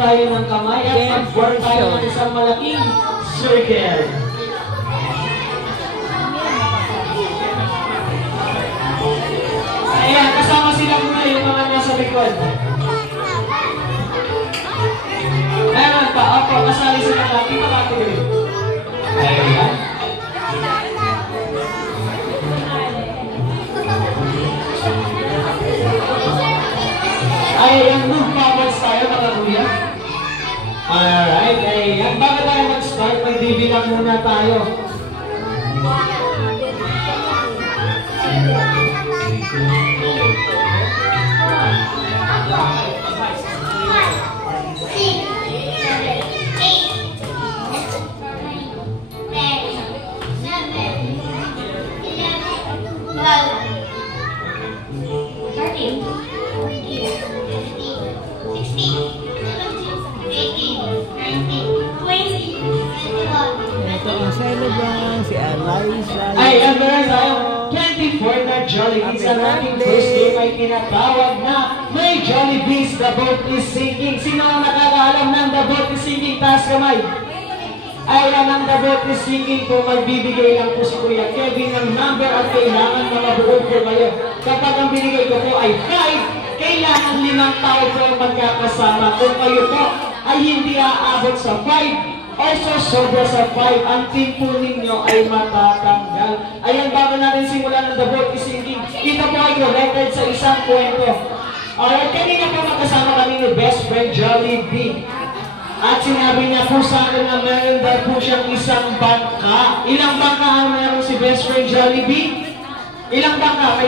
tayo ng kamay at mag-form tayo ng isang malaking circle. Ayan, kasama sila muna yung mga nasa likod. Meron pa, opo, kasali sila lagi makatuloy. Ayan. Ayan, move forwards tayo mga kuya. Alright, ayan. Bago tayo mag-start, magbibilang muna tayo. Ito ang celebrant, si Eliza. Ay, meron tayo 24 na Jollibees. Ang ating first game ay tinatawag na May Jollibees, The Boat is Sinking. Sino ang nakakaalam ng The Boat is Sinking? Taas kamay. Ayan ang The Boat is Sinking po. Magbibigay lang po si Kuya Kevin ng number at kailangan mga buod po kayo. Kapag ang binigay ko po ay 5, kailangan 5 tao po ang magkakasama. Kung kayo po ay hindi aabot sa 5, also sobra sa 5, ang team po ninyo ay matatanggal. Ayan, bago natin simulan ng The Boat is Sinking, ito po ay record sa isang kwento. Alright, kanina po magkasama kami ni best friend Jollibee. At sinabi niya po sa akin na meron daw po siyang isang bangka. Ilang bangka ang meron si best friend Jollibee? Ilang bangka?